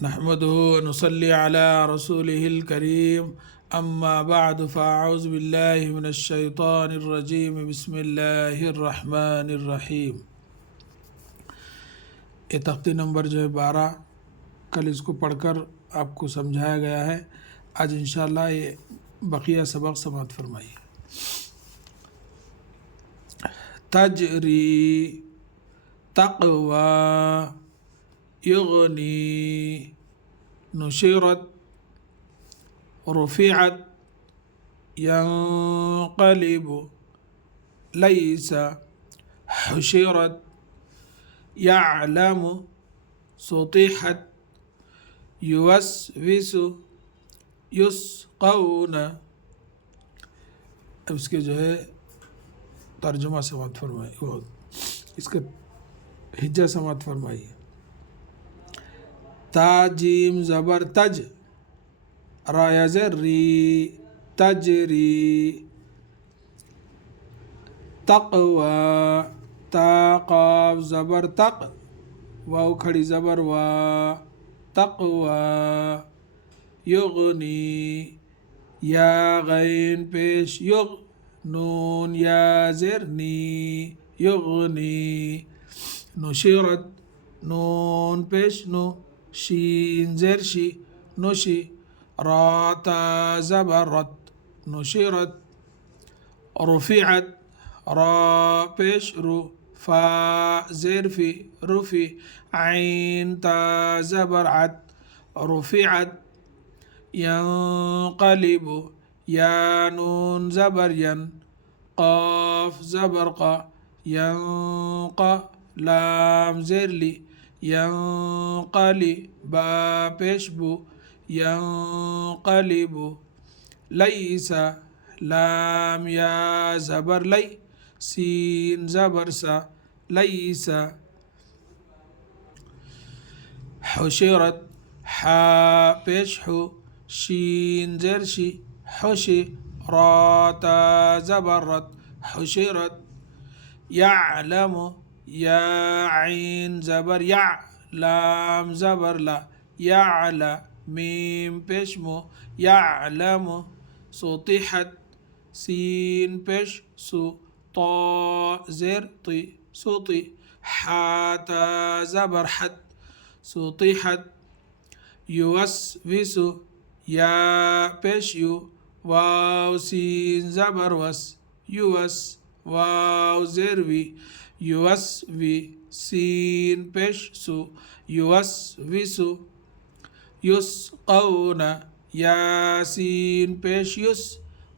نحمده ونصلي على رسوله الكريم اما بعد فاعوذ بالله من الشیطان الرجیم بسم اللہ الرحمن الرحیم۔ یہ تختی نمبر 12 کل اس کو پڑھ کر آپ کو سمجھایا گیا ہے۔ آج انشاءاللہ یہ بقیہ سبق سماعت فرمائیے۔ تجری تقوی یغنی نشرت رفعت ینقلب لیس حشرت یعلم سطحت یوسوس یسقون۔ اب اس کے ترجمہ سماعت فرمائیے، اس کا ہجہ سماعت فرمائیے۔ تا جیم زبر تج، را زر ری تجری، تقوی تا قاف زبر تق، واو کھڑی زبر وا، تقوی، یغنی یا غین پیش یغ، نون یا زر نی، یغنی، نشرت نون پیش نو، شین زر شی، نشی، را تا زبر رت، نشرت، رفعت را پیش رو، فا زر فی، رفی، عین تا زبر عت، رفعت، ینقلب یا نون زبر ین، قاف زبر قا، ینقا لام زر لی، ینقلی با پیش بو، ینقلب، لیسا لام یا زبر لی، سین زبر سا، لیسا، حشرت حا پیش حو، شین زر شی، حشی، را تا زبر رت، حشرت، یعلم یا عین زبر یا، لام زبر لا، یعلا، میم پیش مو، یعلم، سطحت، سین پیش سو، طا زر طی، سطی، حا تا زبر حت، سطحت، یوسوس یا پیش یو، واو سین زبر وس، یوس، واو زر وی، یوسوی، سین پیش سو، یوسوسو، یسقون یا سین پیش یس،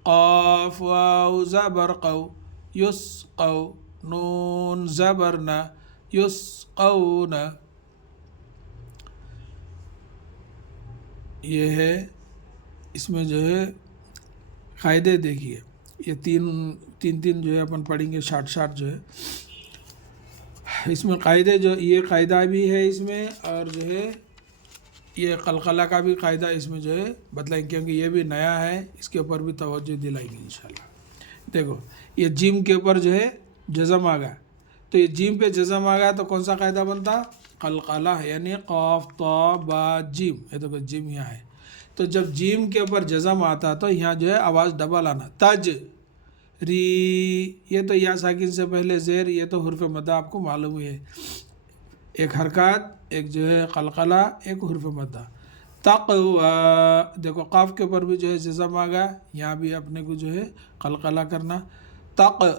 قاف واو زبر قو، یسقو، نون زبر نا، یسقون۔ یہ ہے اس میں قاعدے دیکھیے، یہ تین اپن پڑھیں گے شارٹ اس میں قاعدے یہ قاعدہ بھی ہے اس میں، اور یہ قلقلہ کا بھی قاعدہ اس میں بتلائیں، کیونکہ یہ بھی نیا ہے، اس کے اوپر بھی توجہ دلائیں گے انشاءاللہ۔ دیکھو یہ جیم کے اوپر جزم آ گیا، تو یہ جیم پہ جزم آ گیا تو کون سا قاعدہ بنتا؟ قلقلہ، یعنی قاف طا با جیم، یہ دیکھو جیم یہاں ہے، تو جب جیم کے اوپر جزم آتا تو یہاں آواز ڈبل آنا، تج ری، یہ تو یا ساکن سے پہلے زیر، یہ تو حرف مدہ آپ کو معلوم ہی ہے، ایک حرکات، ایک قلقلہ، ایک حرف مدہ۔ تقوی، دیکھو قاف کے اوپر بھی جزم آ گیا، یہاں بھی اپنے کو قلقلہ کرنا، تقوی۔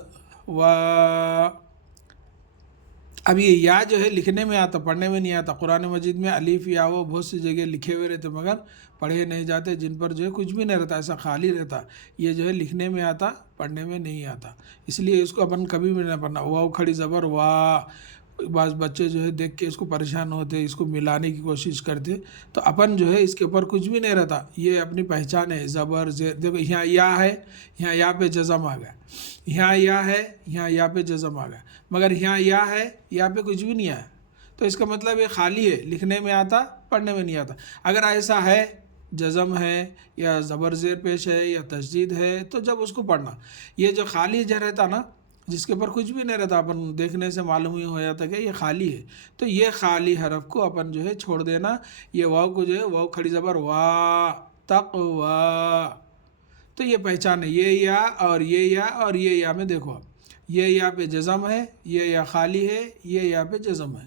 اب یہ یا لکھنے میں آتا، پڑھنے میں نہیں آتا۔ قرآن مجید میں الف یا وہ بہت سی جگہ لکھے ہوئے رہتے مگر پڑھے نہیں جاتے، جن پر کچھ بھی نہیں رہتا، ایسا خالی رہتا، یہ لکھنے میں آتا، پڑھنے میں نہیں آتا، اس لیے اس کو اپن کبھی بھی نہیں پڑھنا۔ واو کھڑی زبر وا، بعض بچے دیکھ کے اس کو پریشان ہوتے، اس کو ملانے کی کوشش کرتے، تو اپن اس کے اوپر کچھ بھی نہیں رہتا، یہ اپنی پہچان ہے، زبر زیر۔ دیکھو یہاں یا ہے، یہاں یا پہ جزم آ گیا، یہاں یا ہے، یہاں یا پہ جزم آ گیا، مگر یہاں یا ہے، یا پہ کچھ بھی نہیں آیا، تو اس کا مطلب یہ خالی ہے، لکھنے میں آتا، پڑھنے میں نہیں آتا۔ اگر ایسا ہے، جزم ہے یا زبر زیر پیش ہے یا تشدید ہے، تو جب اس کو پڑھنا، یہ خالی رہتا نا، جس کے اوپر کچھ بھی نہیں رہتا، اپن دیکھنے سے معلوم ہی ہو جاتا کہ یہ خالی ہے، تو یہ خالی حرف کو اپن جو ہے چھوڑ دینا. یہ واو کو جو ہے واو کھڑی زبر وا، تقوا، تو یہ پہچان ہے. یہ یا اور یہ یا اور یہ یا میں دیکھو، یہ یا پہ جزم ہے، یہ یا خالی ہے، یہ یا پہ جزم ہے.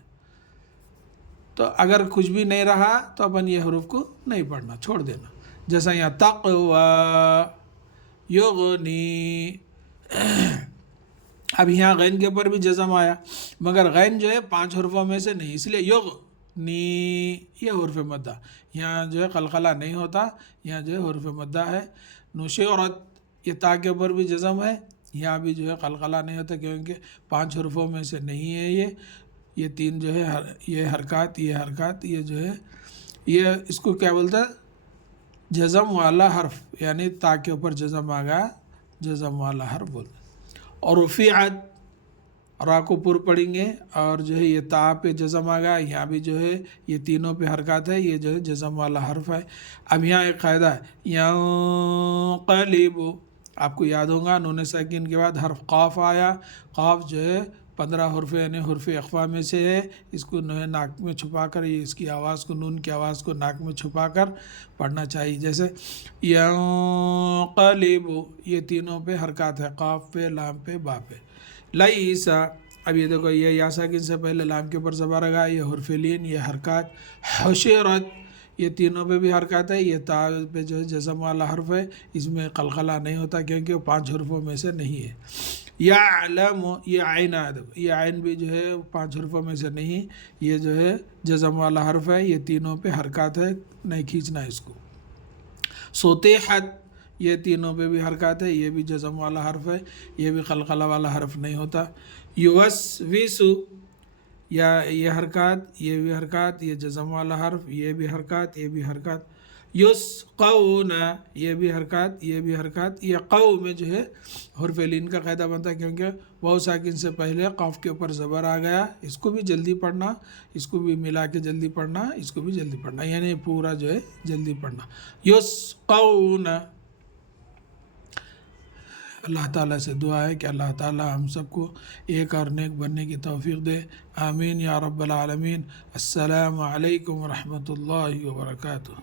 تو اگر کچھ بھی نہیں رہا تو اپن یہ حروف کو نہیں پڑھنا، چھوڑ دینا. جیسا یہاں تقوا، یغنی. اب یہاں غین کے اوپر بھی جزم آیا، مگر غین جو ہے 5 حروفوں میں سے نہیں، اس لیے یغنی یہ حرف مدہ. یہاں جو ہے قلقلہ نہیں ہوتا، یہاں جو ہے حرف مدہ ہے. نشورت، یہ تا کے اوپر بھی جزم ہے، یہاں بھی جو ہے قلقلہ نہیں ہوتا کیونکہ 5 حروفوں میں سے نہیں ہے. یہ 3 جو ہے یہ حرکات، یہ جو ہے یہ اس کو کیا بولتا ہے؟ جزم والا حرف، یعنی تا کے اوپر جزم آ گیا، جزم والا حرف بولتے. اور رفعت، را کو پر پڑھیں گے اور جو ہے یہ تا پہ جزم آ گیا، یہاں بھی جو ہے یہ تینوں پہ حرکات ہے، یہ جو ہے جزم والا حرف ہے. اب یہاں ایک قاعدہ ہے، ینقلب، آپ کو یاد ہوگا نون ساکن کے بعد حرف قاف آیا. قاف جو ہے 15 حرف یعنی حرف اخفا میں سے ہے. اس کو ناک میں چھپا کر، اس کی آواز کو، نون کی آواز کو ناک میں چھپا کر پڑھنا چاہیے. جیسے ینقلب، یہ تینوں پہ حرکات ہے، قاف پہ، لام پہ، با پہ. لیسا، اب یہ دیکھو یہ یا ساکن سے پہلے لام کے اوپر زبر لگا، یہ حرف لین، یہ حرکات. حشرت، یہ تینوں پہ بھی حرکات ہے، یہ تا پہ جو ہے جزم والا حرف ہے، اس میں قلقلہ نہیں ہوتا کیونکہ وہ 5 حرفوں میں سے نہیں ہے. یعلم، یہ عین ہے، دیکھو یہ عین بھی جو ہے 5 حرفوں میں سے نہیں، یہ جو ہے جزم والا حرف ہے، یہ تینوں پہ حرکات ہے، نہیں کھینچنا ہے اس کو. سطحت، یہ تینوں پہ بھی حرکات ہے، یہ بھی جزم والا حرف ہے، یہ بھی قلقلہ والا حرف نہیں ہوتا. یوسوس، یا یہ حرکات، یہ بھی حرکات، یہ جزم والا حرف، یہ بھی حرکات، یہ بھی حرکات. یسقون، یہ بھی حرکات، یہ بھی حرکات. یہ قو میں جو ہے حرف لین کا قاعدہ بنتا ہے کیونکہ واو ساکن سے پہلے قاف کے اوپر زبر آ گیا. اس کو بھی جلدی پڑھنا، اس کو بھی ملا کے جلدی پڑھنا، اس کو بھی جلدی پڑھنا، یعنی پورا جو ہے جلدی پڑھنا. یسقون. اللہ تعالیٰ سے دعا ہے کہ اللہ تعالیٰ ہم سب کو ایک اور نیک بننے کی توفیق دے. آمین یا رب العالمین. السلام علیکم ورحمۃ اللہ وبرکاتہ.